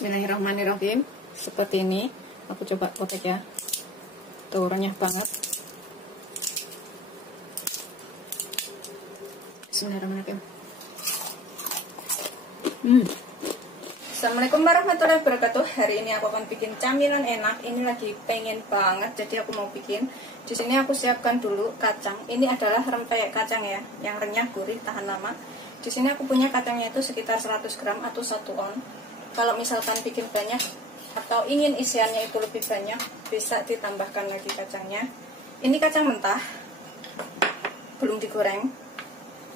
Bismillahirrahmanirrahim. Seperti ini, aku coba potek ya. Tuh, renyah banget. Bismillahirrahmanirrahim. Assalamualaikum warahmatullahi wabarakatuh. Hari ini aku akan bikin camilan enak. Ini lagi pengen banget, jadi aku mau bikin. Di sini aku siapkan dulu kacang. Ini adalah rempeyek kacang ya, yang renyah, gurih, tahan lama. Di sini aku punya kacangnya itu sekitar 100 gram atau 1 on. Kalau misalkan bikin banyak atau ingin isiannya itu lebih banyak, bisa ditambahkan lagi kacangnya. Ini kacang mentah, belum digoreng.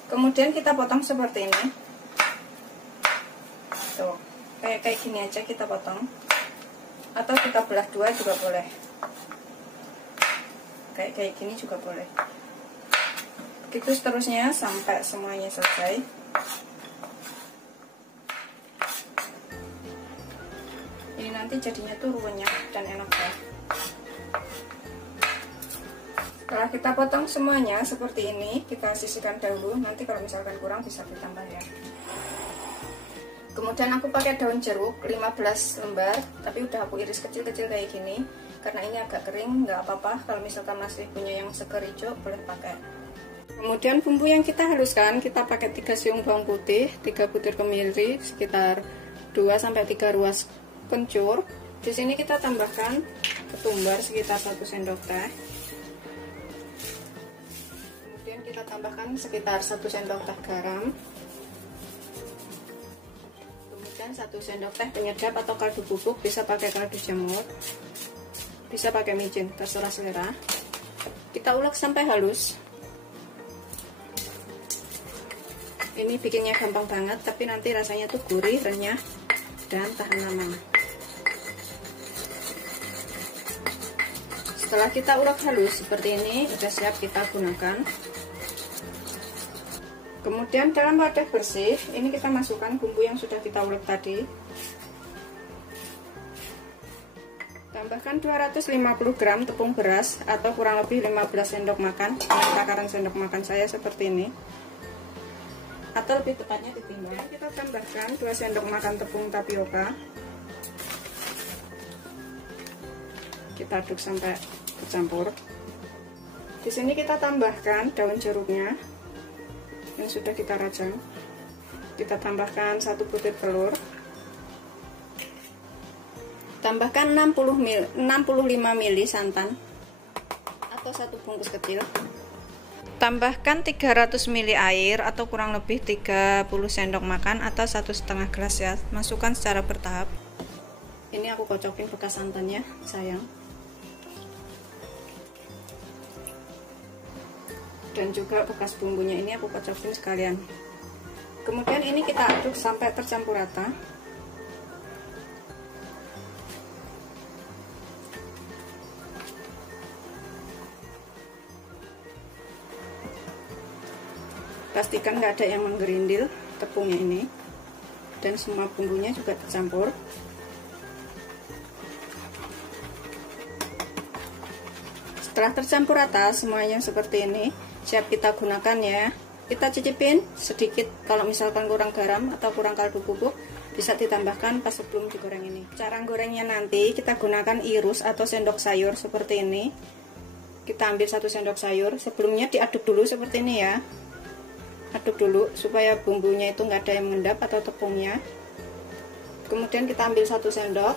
Kemudian kita potong seperti ini. Tuh, kayak gini aja kita potong. Atau kita belah dua juga boleh. Kayak gini juga boleh. Begitu seterusnya sampai semuanya selesai. Ini nanti jadinya tuh renyah dan enak ya. Setelah kita potong semuanya seperti ini, kita sisihkan dahulu. Nanti kalau misalkan kurang bisa ditambah ya. Kemudian aku pakai daun jeruk 15 lembar, tapi udah aku iris kecil-kecil kayak gini. Karena ini agak kering, nggak apa-apa. Kalau misalkan masih punya yang seger hijau, boleh pakai. Kemudian bumbu yang kita haluskan, kita pakai 3 siung bawang putih, 3 butir kemiri, sekitar 2-3 ruas kencur. Di sini kita tambahkan ketumbar sekitar 1 sendok teh. Kemudian kita tambahkan sekitar 1 sendok teh garam. Kemudian 1 sendok teh penyedap atau kaldu bubuk, bisa pakai kaldu jamur, bisa pakai micin, terserah selera. Kita ulek sampai halus. Ini bikinnya gampang banget, tapi nanti rasanya tuh gurih, renyah, dan tahan lama. Setelah kita ulek halus seperti ini, sudah siap kita gunakan. Kemudian dalam wadah bersih, ini kita masukkan bumbu yang sudah kita ulek tadi. Tambahkan 250 gram tepung beras atau kurang lebih 15 sendok makan. Ini takaran sendok makan saya seperti ini. Atau lebih tepatnya ditimbang. Kita tambahkan 2 sendok makan tepung tapioka. Kita aduk sampai bercampur. Di sini kita tambahkan daun jeruknya yang sudah kita rajang. Kita tambahkan 1 butir telur. Tambahkan 65 ml santan atau 1 bungkus kecil. Tambahkan 300 ml air atau kurang lebih 30 sendok makan atau 1,5 gelas ya. Masukkan secara bertahap. Ini aku kocokin bekas santannya, sayang. Dan juga bekas bumbunya ini aku kocokin sekalian. Kemudian ini kita aduk sampai tercampur rata. Pastikan nggak ada yang menggerindil tepungnya ini, dan semua bumbunya juga tercampur. Setelah tercampur rata semuanya seperti ini, siap kita gunakan ya. Kita cicipin sedikit, kalau misalkan kurang garam atau kurang kaldu bubuk bisa ditambahkan pas sebelum digoreng ini. Cara gorengnya nanti kita gunakan irus atau sendok sayur seperti ini. Kita ambil 1 sendok sayur, sebelumnya diaduk dulu seperti ini ya. Aduk dulu supaya bumbunya itu nggak ada yang mengendap atau tepungnya. Kemudian kita ambil 1 sendok,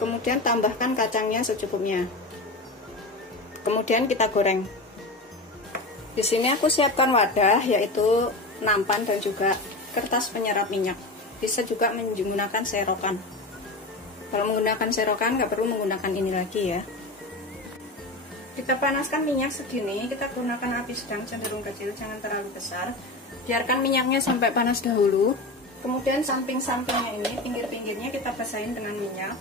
kemudian tambahkan kacangnya secukupnya. Kemudian kita goreng. Di sini aku siapkan wadah, yaitu nampan dan juga kertas penyerap minyak. Bisa juga menggunakan serokan. Kalau menggunakan serokan nggak perlu menggunakan ini lagi ya. Kita panaskan minyak segini, kita gunakan api sedang cenderung kecil, jangan terlalu besar. Biarkan minyaknya sampai panas dahulu. Kemudian samping-sampingnya ini, pinggir-pinggirnya kita basahin dengan minyak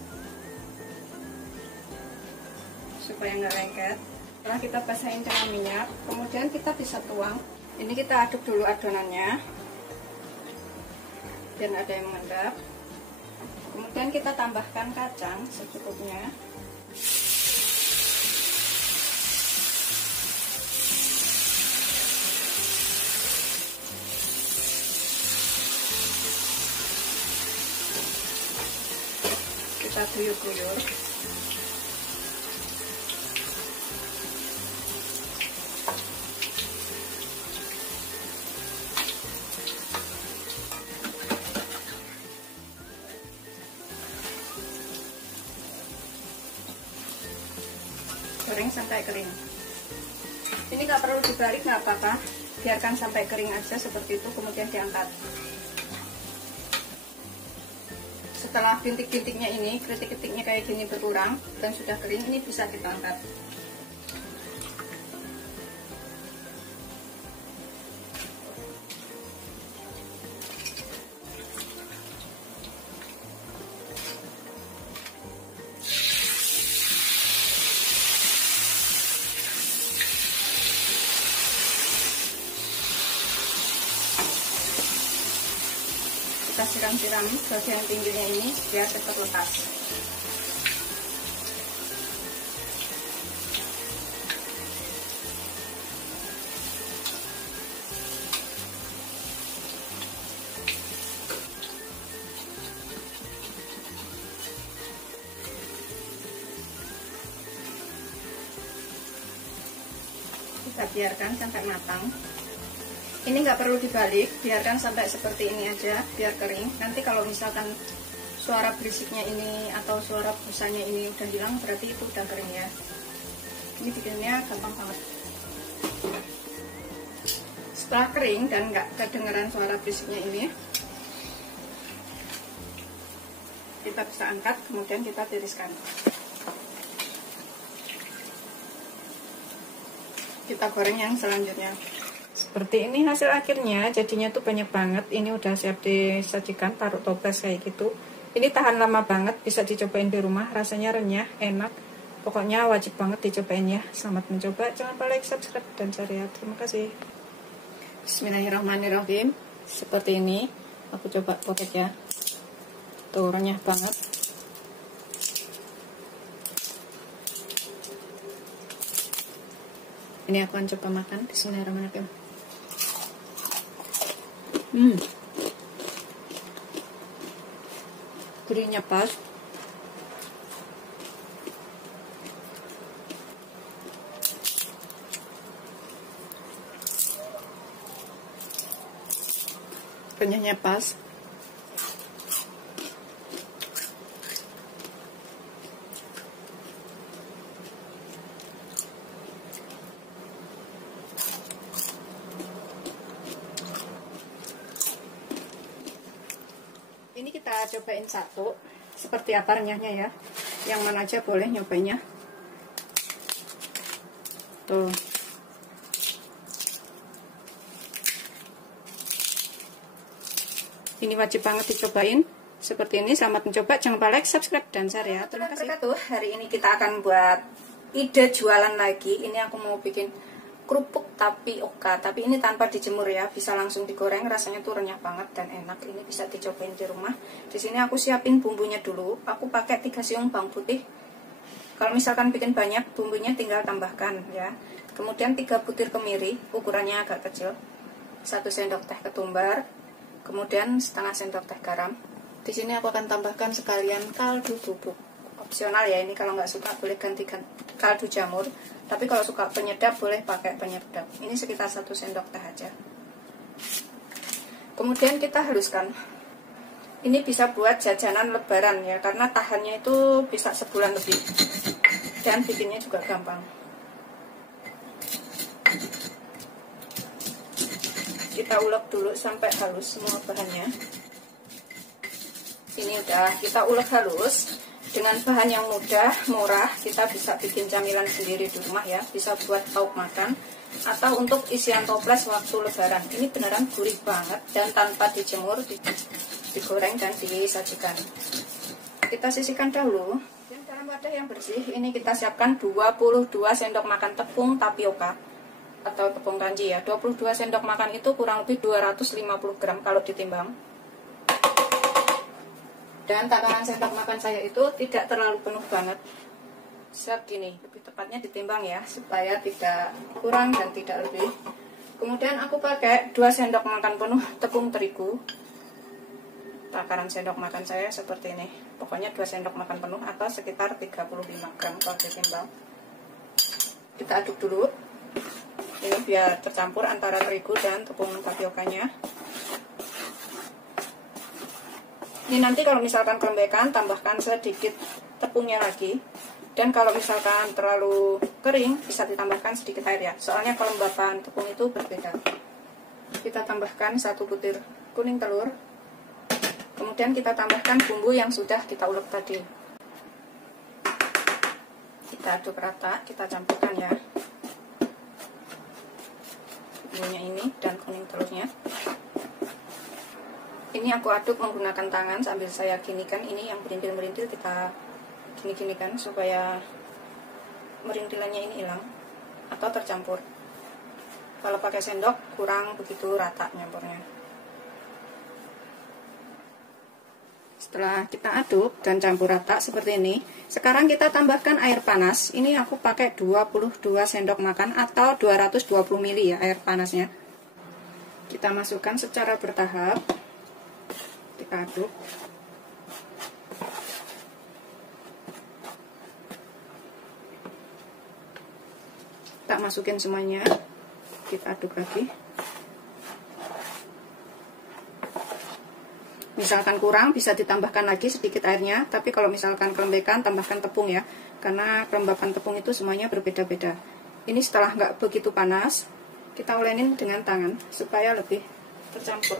supaya nggak lengket. Setelah kita basahin dengan minyak, kemudian kita bisa tuang. Ini kita aduk dulu adonannya biar nggak ada yang mengendap. Kemudian kita tambahkan kacang secukupnya. kita guyur-guyur. Goreng sampai kering. Ini nggak perlu dibalik, nggak apa-apa, biarkan sampai kering aja seperti itu, kemudian diangkat. Setelah bintik-bintiknya ini, kritik-kritiknya kayak gini berkurang dan sudah kering, ini bisa kita angkat. Kita siram-siram bagian pinggirnya ini biar tetap lepas. Kita biarkan sampai matang. Ini nggak perlu dibalik, biarkan sampai seperti ini aja, biar kering. Nanti kalau misalkan suara berisiknya ini atau suara busanya ini udah hilang, berarti itu udah kering ya. Ini bikinnya gampang banget. Setelah kering dan nggak kedengeran suara berisiknya ini, kita bisa angkat, kemudian kita tiriskan. Kita goreng yang selanjutnya. Seperti ini hasil akhirnya, jadinya tuh banyak banget. Ini udah siap disajikan, taruh toples kayak gitu. Ini tahan lama banget, bisa dicobain di rumah, rasanya renyah, enak. Pokoknya wajib banget dicobain ya. Selamat mencoba, jangan lupa like, subscribe, dan share ya. Terima kasih. Bismillahirrahmanirrahim. Seperti ini, aku coba potek ya. Tuh renyah banget. Ini aku akan coba makan. Bismillahirrahmanirrahim. Gurihnya pas. Renyahnya pas. Ini kita cobain satu, seperti apa renyahnya ya. Yang mana aja boleh nyobainnya. Tuh. Ini wajib banget dicobain. Seperti ini, selamat mencoba. Jangan lupa like, subscribe, dan share ya. Terima kasih. Hari ini kita akan buat ide jualan lagi. Ini aku mau bikin kerupuk tapioka, tapi ini tanpa dijemur ya, bisa langsung digoreng, rasanya tuh renyah banget dan enak. Ini bisa dicobain di rumah. Di sini aku siapin bumbunya dulu. Aku pakai 3 siung bawang putih. Kalau misalkan bikin banyak, bumbunya tinggal tambahkan ya. Kemudian 3 butir kemiri, ukurannya agak kecil. 1 sendok teh ketumbar. Kemudian setengah sendok teh garam. Di sini aku akan tambahkan sekalian kaldu bubuk. Opsional ya, ini kalau nggak suka boleh gantikan kaldu jamur, tapi kalau suka penyedap boleh pakai penyedap. Ini sekitar 1 sendok teh aja. Kemudian kita haluskan. Ini bisa buat jajanan lebaran ya, karena tahannya itu bisa sebulan lebih dan bikinnya juga gampang. Kita ulek dulu sampai halus semua bahannya. Ini udah kita ulek halus. Dengan bahan yang mudah, murah, kita bisa bikin camilan sendiri di rumah ya. Bisa buat lauk makan atau untuk isian toples waktu lebaran. Ini beneran gurih banget dan tanpa dijemur, digoreng dan disajikan. Kita sisihkan dahulu. Dan dalam wadah yang bersih, ini kita siapkan 22 sendok makan tepung tapioka atau tepung kanji ya. 22 sendok makan itu kurang lebih 250 gram kalau ditimbang. Dan takaran sendok makan saya itu tidak terlalu penuh banget, segini, lebih tepatnya ditimbang ya, supaya tidak kurang dan tidak lebih. Kemudian aku pakai 2 sendok makan penuh tepung terigu. takaran sendok makan saya seperti ini. Pokoknya 2 sendok makan penuh atau sekitar 35 gram kalau ditimbang. Kita aduk dulu. Ini biar tercampur antara terigu dan tepung tapiokanya. Ini nanti kalau misalkan kelembekan, tambahkan sedikit tepungnya lagi. Dan kalau misalkan terlalu kering, bisa ditambahkan sedikit air ya. Soalnya kelembapan tepung itu berbeda. Kita tambahkan 1 butir kuning telur. Kemudian kita tambahkan bumbu yang sudah kita ulek tadi. Kita aduk rata, kita campurkan ya. Bumbunya ini dan kuning telurnya. Ini aku aduk menggunakan tangan sambil saya ginikan. Ini yang merintil-merintil kita gini-ginikan supaya merintilannya ini hilang atau tercampur. Kalau pakai sendok kurang begitu rata nyampurnya. Setelah kita aduk dan campur rata seperti ini, sekarang kita tambahkan air panas. Ini aku pakai 22 sendok makan atau 220 ml ya air panasnya. Kita masukkan secara bertahap. Kita aduk. Kita masukin semuanya. Kita aduk lagi. Misalkan kurang bisa ditambahkan lagi sedikit airnya, tapi kalau misalkan kelembekan tambahkan tepung ya, karena kelembapan tepung itu semuanya berbeda-beda. Ini setelah nggak begitu panas, kita ulenin dengan tangan supaya lebih tercampur.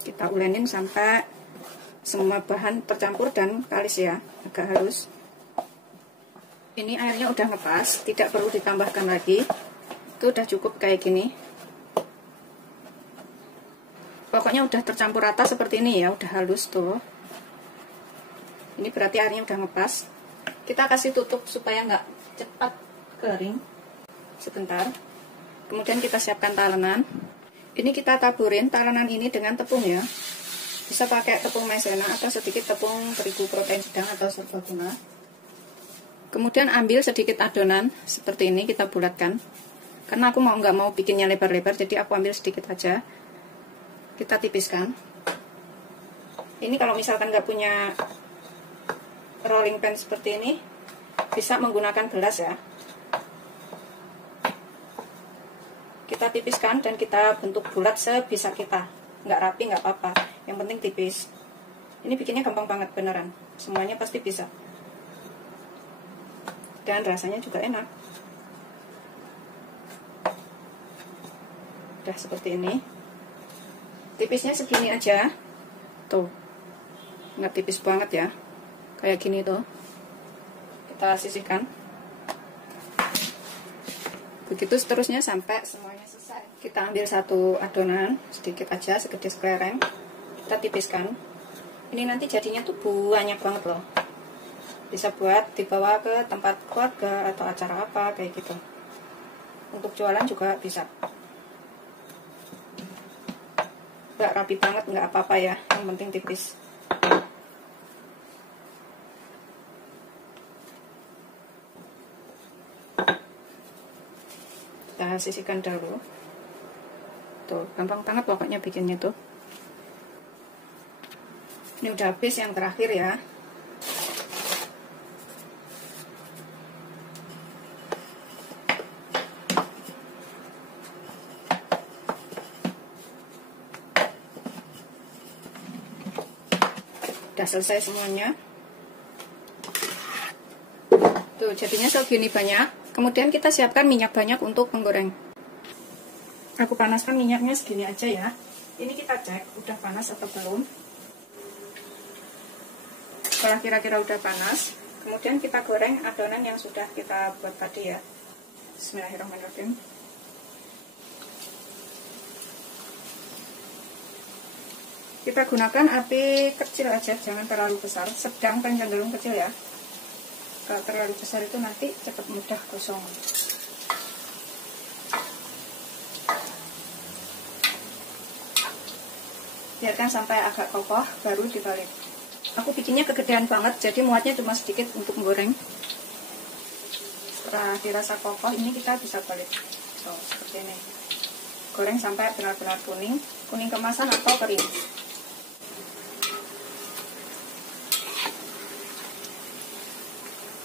Kita ulenin sampai semua bahan tercampur dan kalis ya, agak halus. Ini airnya udah ngepas, tidak perlu ditambahkan lagi. Itu udah cukup kayak gini. Pokoknya udah tercampur rata seperti ini ya, udah halus tuh. Ini berarti airnya udah ngepas. Kita kasih tutup supaya nggak cepat kering. Sebentar. Kemudian kita siapkan talenan. Ini kita taburin talenan ini dengan tepung ya. Bisa pakai tepung maizena atau sedikit tepung terigu protein sedang atau serbaguna. Kemudian ambil sedikit adonan seperti ini, kita bulatkan. Karena aku nggak mau bikinnya lebar-lebar, jadi aku ambil sedikit aja. Kita tipiskan. Ini kalau misalkan nggak punya rolling pin seperti ini, bisa menggunakan gelas ya. Kita tipiskan dan kita bentuk bulat sebisa kita. Nggak rapi nggak apa-apa, yang penting tipis. Ini bikinnya gampang banget beneran, semuanya pasti bisa. Dan rasanya juga enak. Udah seperti ini. Tipisnya segini aja. Tuh. Nggak tipis banget ya. Kayak gini tuh. Kita sisihkan. Begitu seterusnya sampai semuanya selesai. Kita ambil satu adonan, sedikit aja, segede kelereng. Kita tipiskan. Ini nanti jadinya tuh banyak banget loh. Bisa buat dibawa ke tempat keluarga atau acara apa, kayak gitu. Untuk jualan juga bisa. Nggak rapi banget, nggak apa-apa ya. Yang penting tipis. Kita sisihkan dulu. Tuh, gampang banget pokoknya bikinnya tuh. Ini udah habis yang terakhir ya. Udah selesai semuanya. Tuh, jadinya segini banyak. Kemudian kita siapkan minyak banyak untuk menggoreng. Aku panaskan minyaknya segini aja ya. Ini kita cek udah panas atau belum. Setelah kira-kira udah panas, kemudian kita goreng adonan yang sudah kita buat tadi ya. Bismillahirrahmanirrahim. Kita gunakan api kecil aja, jangan terlalu besar, sedang dan cenderung kecil ya. Kalau terlalu besar itu nanti cepat mudah gosong. Biarkan sampai agak kokoh, baru dibalik. Aku bikinnya kegedean banget, jadi muatnya cuma sedikit untuk menggoreng. Setelah dirasa kokoh, ini kita bisa balik. Tuh, seperti ini. Goreng sampai benar-benar kuning, kuning kemasan atau kering.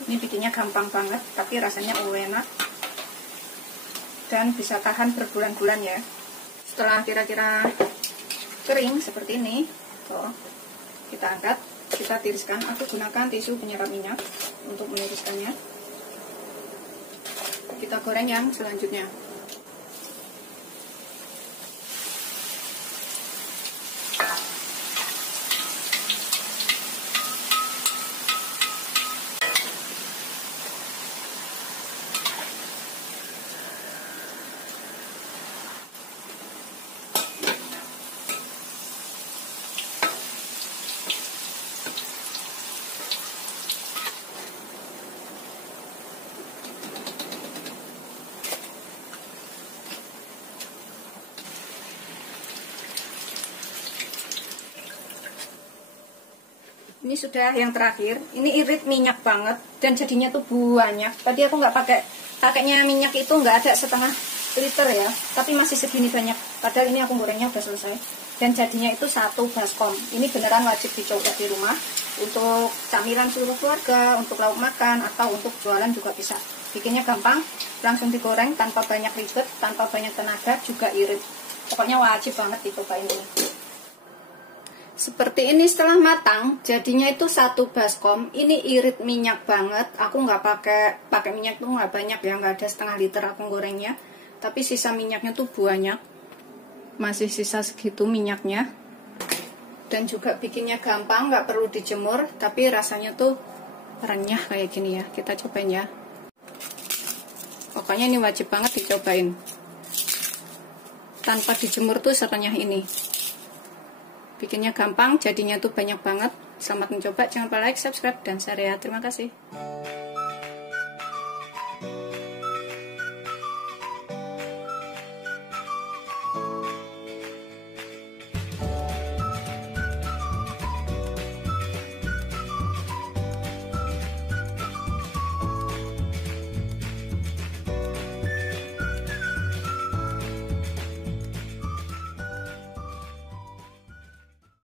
Ini bikinnya gampang banget, tapi rasanya enak dan bisa tahan berbulan-bulan ya. Setelah kira-kira kering seperti ini, tuh, kita angkat, kita tiriskan. Aku gunakan tisu penyerap minyak untuk meniriskannya. Kita goreng yang selanjutnya. Ini sudah yang terakhir. Ini irit minyak banget dan jadinya tuh banyak. Tadi aku nggak pakainya minyak itu nggak ada setengah liter ya, tapi masih segini banyak. Padahal ini aku gorengnya udah selesai. Dan jadinya itu 1 baskom. Ini beneran wajib dicoba di rumah untuk camilan seluruh keluarga, untuk lauk makan atau untuk jualan juga bisa. Bikinnya gampang, langsung digoreng tanpa banyak ribet, tanpa banyak tenaga, juga irit. Pokoknya wajib banget dicobain ini. Seperti ini setelah matang, jadinya itu 1 baskom. Ini irit minyak banget. Aku nggak pakai minyak tuh nggak banyak ya, nggak ada setengah liter aku gorengnya. Tapi sisa minyaknya tuh banyak. Masih sisa segitu minyaknya. Dan juga bikinnya gampang, nggak perlu dijemur. Tapi rasanya tuh renyah kayak gini ya. Kita cobain ya. Pokoknya ini wajib banget dicobain. Tanpa dijemur tuh serenyah ini. Bikinnya gampang, jadinya tuh banyak banget. Selamat mencoba, jangan lupa like, subscribe, dan share ya. Terima kasih.